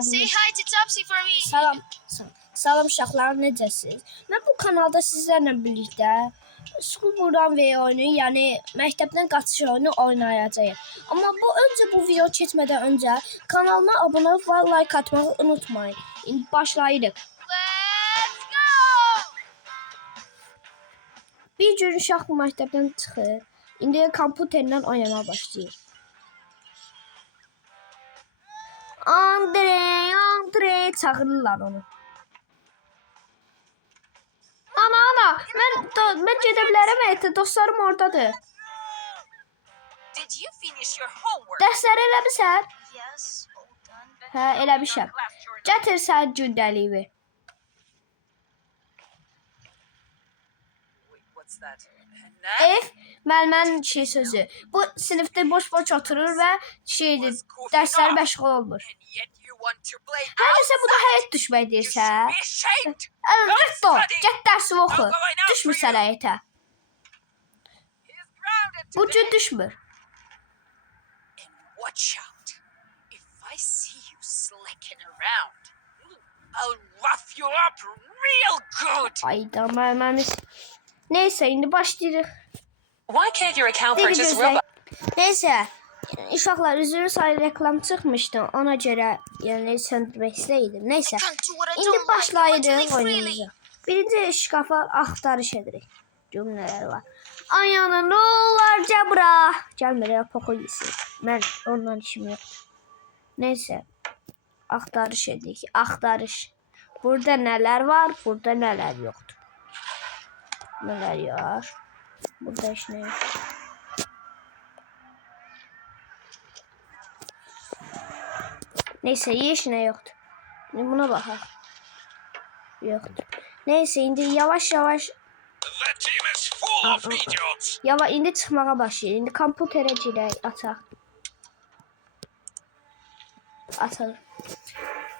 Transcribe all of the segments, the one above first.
Say hi to Topsy for me. Salam uşaqlar, necəsiz? Mən bu kanalda sizlərlə birlikdə School Burdan V oyunu, yəni məktəbdən qaçış oyunu oynayacağıq. Amma öncə bu video keçmədən öncə kanalıma abunə olub və like atmağı unutmayın. İndi başlayırıq. Let's go. Bir gün uşaq bu məktəbdən çıxır. İndi kompüterlə oynamağa başlayır. Andre çağırırlar onu. Ana, mən gedə bilərəm həyətə, dostlarım oradadır. Did you finish your homework? Dərsləri eləmisən? Yes, all done. Hə, eləmişəm. Gətir sən gündəliyi. Wait, what's that? Nat? Müəllimənin sözü. Bu sinifdə boş-boş oturur və dərsləri məşğul olmur. And yet you want to play Hə, sən bu da həyət düşmək You deyirsən? should be ashamed. Əlbəttə, get dərsini oxu. Düşmürsən həyətə. He's grounded Bu today. gün düşmür. And watch out. If I see you slicking around, I'll rough you up real good. Ayda müəllimimiz. Neyse, indi başlayırıq. Why can't your account Deli purchase gözlə. robot? Neyse, uşaqlar üzrü sayı reklam çıxmışdı. Ona görə yəni söndürmək istəyirdim. Neyse, indi başlayırıq oyunumuza. Birinci şkafa axtarış edirik. Cümlələr var. Ayana nə olar cəbra? Gəlmir ya, poxu yesin. Mən ondan işim yoxdur. Neyse, axtarış edirik. Axtarış. Burada nələr var, burada nələr yoxdur. Nələr var? Burada heç nə yox. Neyse, heç nə yoxdur. İndi buna baxaq. Yoxdur. Neyse, indi yavaş-yavaş indi çıxmağa başlayır. İndi kompüterə girək, açaq. Açalım.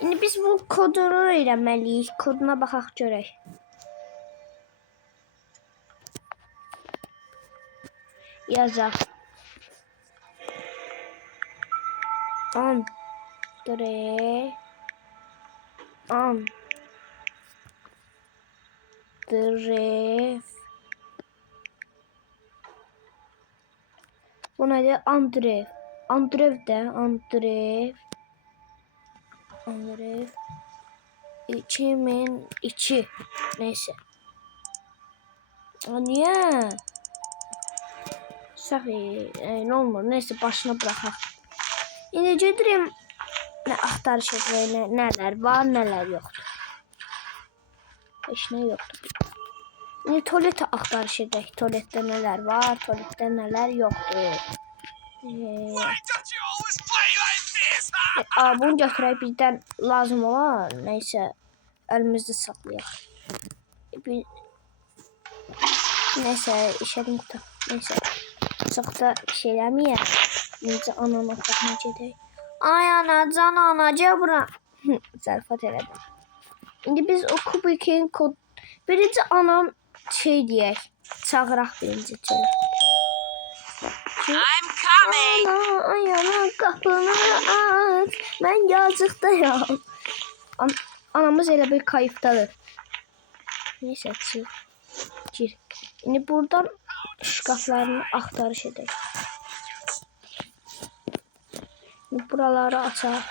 İndi biz bu kodunu öyrənməliyik. Koduna baxaq görək. Yazaq. Bu nədir? Andrev də. Andrev 2002. Neyse. Niye? Sahi, ne olmur. Neyse, başına bıraxaq. İndi gedirəm. Nə axtarış edək, nələr var, nələr yoxdur. Heç nə yoxdur. İndi tualetə axtarış edək. Tualetdə nələr var, tualetdə nələr yoxdur. Bunu götürək, bizdən lazım olan. Neysə, əlimizdə saxlayaq. Neysə, işədim qutu. Neysə, çox da şey eləməyək. İncə anana baxma gedək. Ay ana, can ana, gəl bura. Zarafat elədim. İndi biz o kubikin kod... Birinci anam şey deyək. Çağıraq birinci çölə. I'm coming. Ana, ay ana, qapını aç. Mən yazıqdayam. Anamız elə bir kayıfdadır. Neysə, gir. İndi buradan şkaflarını axtarış edək. Buraları açaq.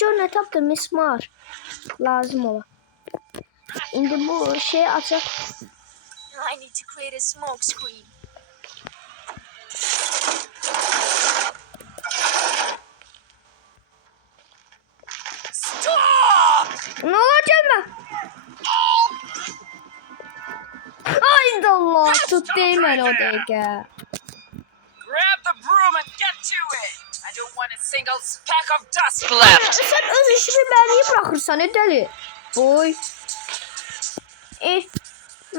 Gör nə tapdım, mismar. Lazım ola. İndi bu şey açaq. I need to create a smoke screen. Stop! Ne olur gelme. Ay Allah, tut değmedi o dəqiqə. Grab the broom and get to it. I don't want a single speck of dust left. Sen öz işimi məni bırakırsan, deli. Boy.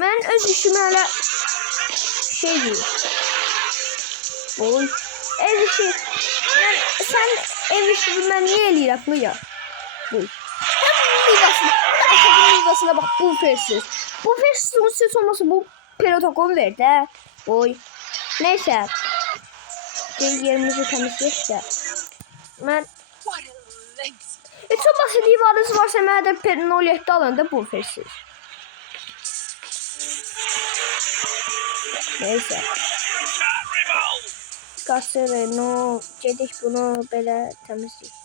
Mən öz işimi hələ şey deyim. Boy. Ev işi. Sen ev işini mən niyə eləyirəm bu ya? Boy. Midasına bak, bu fersiz. Bu fersiz ses olmasa bu protokol verdi he. Boy. Neyse. Yerimizi temizleyip de. Ben What a Thanks. Çok basit ibarəsi varsa mənə də Perin 07 alanda bu versiz. Neyse. Qasırı, no, gedik bunu belə təmizləyik.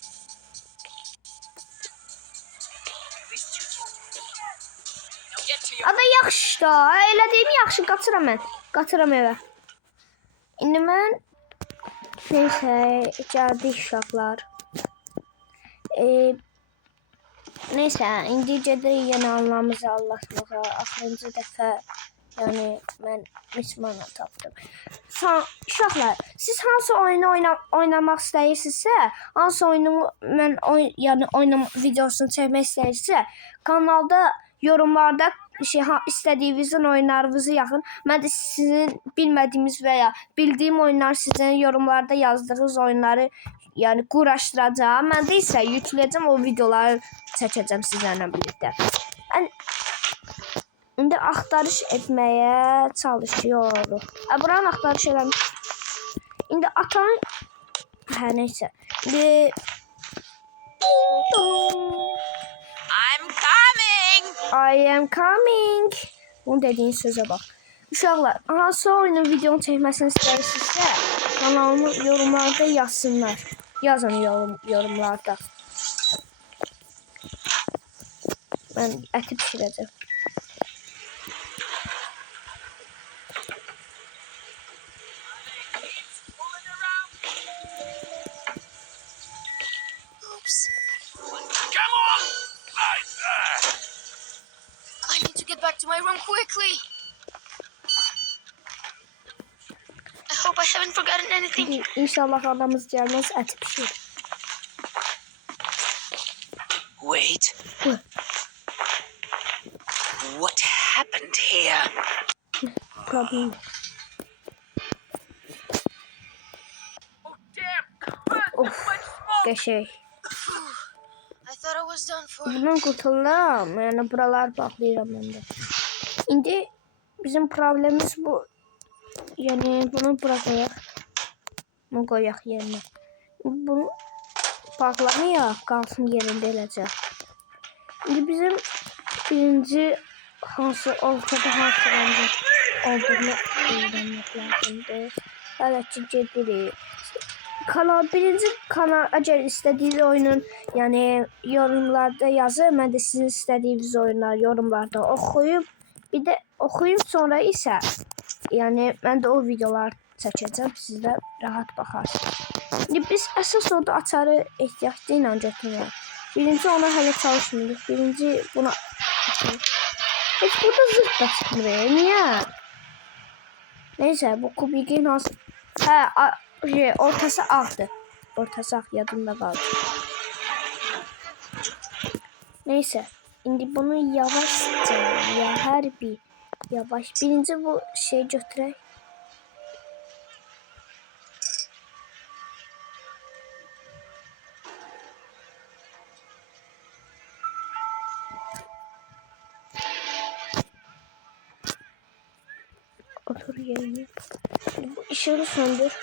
Now get to your Ada yaxşı da, elədiyim yaxşı, qaçıram mən. Qaçıram evə. İndi mən neysə, gəldik uşaqlar. Neysə, indi gedirik yenə anlamızı anlatmağa. Axırıncı dəfə yəni mən Mismana tapdım. Uşaqlar, siz hansı oyunu oynamaq istəyirsinizsə, hansı oyunu mən oynam videosunu çəkmək istəyirsinizsə, kanalda yorumlarda istədiyinizin oyunlarınızı yazın. Mən də sizin bilmədiyiniz və ya bildiyim oyunlar sizin yorumlarda yazdığınız oyunları yəni quraşdıracağam. Mən də isə yükləyəcəm, o videoları çəkəcəm sizlərlə birlikdə. İndi axtarış etməyə çalışıyoruz. Buranın axtarış eləmiş. İndi atan... Hə, neysə. İndi... I'm coming. I am coming. Bunu dediğin sözə bax. Uşaqlar, hansı oyunun videonu çəkməsini istəyirsinizsə, kanalımı yorumlarda yazsınlar. Yazın yorumlarda. Mən əti pişirəcəm. Come on! I need to get back to my room quickly. I hope I haven't forgotten anything. İnşallah adamız gəlməz, əti pişir. Wait. What happened here? Problem. Oh, damn! Of, qəşəng. I thought I was done for. Bundan qurtulam. Yəni buralar bağlayıram mən də. İndi bizim problemimiz bu. Yəni bunu bura qoyaq. Bunu qoyaq yerinə. Bunu bağlamayaq, qalsın yerində eləcək. İndi bizim birinci hansı ortada hansı olduğunu öyrənmək lazımdır. Hələ ki gedirik. Birinci kanal, əgər istədiyiniz oyunun yəni yorumlarda yazın. Mən də sizin istədiyiniz oyunlar yorumlarda oxuyub, bir də oxuyub sonra isə yəni mən də o videolar çəkəcəm. Siz də rahat baxarsınız. İndi biz əsas orada açarı ehtiyaclı ilə götürürük. Birinci ona hələ çalışmırıq. Birinci buna heç burada zırt da çıxmır. Niyə? Neysə, bu kubikin hansı... Hə, ortası ağdır. Ortası ağ yadımda qaldı. Neysə, indi bunu yavaşca, ya hər bir yavaş. Birinci bu şey götürək. Otur yerine. Bu ışığı söndür.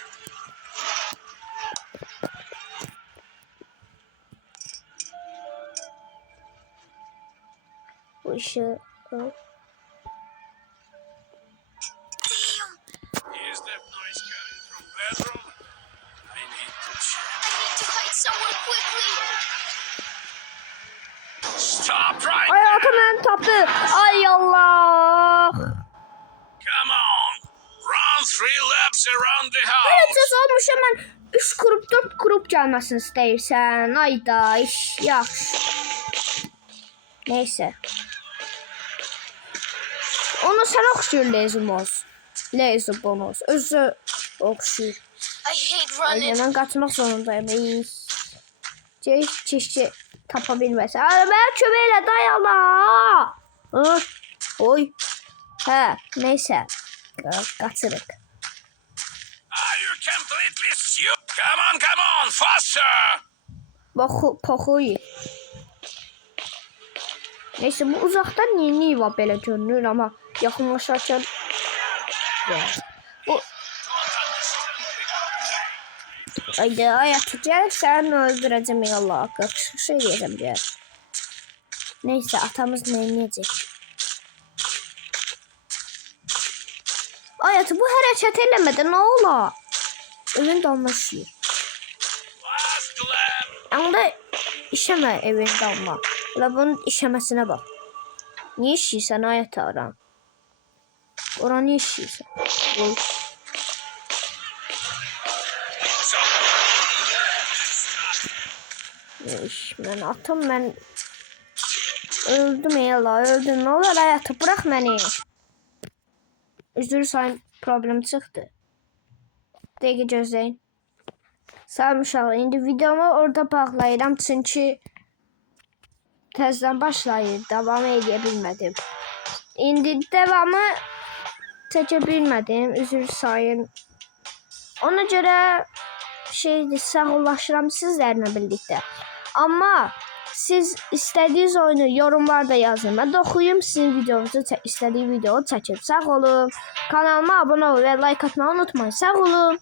Bu ışığı al. Is that noise coming from bedroom? I need to check. I need to hide somewhere quickly. Stop right Hayatım ben taptı. Ay Allah. Come on. Run 3 laps around the house. Necəs olmuş hemen 3 grup 4 grup gelmesini istəyirsən. Ayda iş yaxşı. Neyse. Onu sən oxşuyur Lezumos. Lezumos. Özü oxşuyur. I hate running. Aynen qaçmaq zorundayım. Keşke tapa bilməsə. Ay, mən köməklə dayala. Oy. Hə, neysə. Qaçırıq. Are you completely stupid? Come on, faster. Poxuy. Neyse, bu uzaqdan Niva belə görünür, amma yaxınlaşarkən bu Ayda ayaq gəlib səni öldürəcəm Allah qaç. şey diyeceğim diye. Neyse atamız ne yiyecek? Hayatı bu hareket eləmədi ne ola? Evin damlaşıyor. Last lap. Ama da işeme evin damla. Ulan bunun işemesine bak. Niye işiyorsan hayatı aran? Oran niye işiyorsan? Oy. Ben atım ben öldüm ya la öldüm ne olur hayatı bırak beni. Üzür sayın problem çıktı. Dəqiqə gözləyin. Sağ uşaqlar indi videomu orada bağlayıram çünki təzədən başlayır davam edə bilmədim. İndi devamı çəkə bilmədim üzür sayın. Ona görə şeydir sağollaşıram sizlərlə birlikdə. Amma siz istədiyiniz oyunu yorumlarda yazın. Mən də oxuyum sizin videonuzu, istədiyi videonu çəkib. Sağ olun. Kanalıma abunə ol və like atmayı unutmayın. Sağ olun.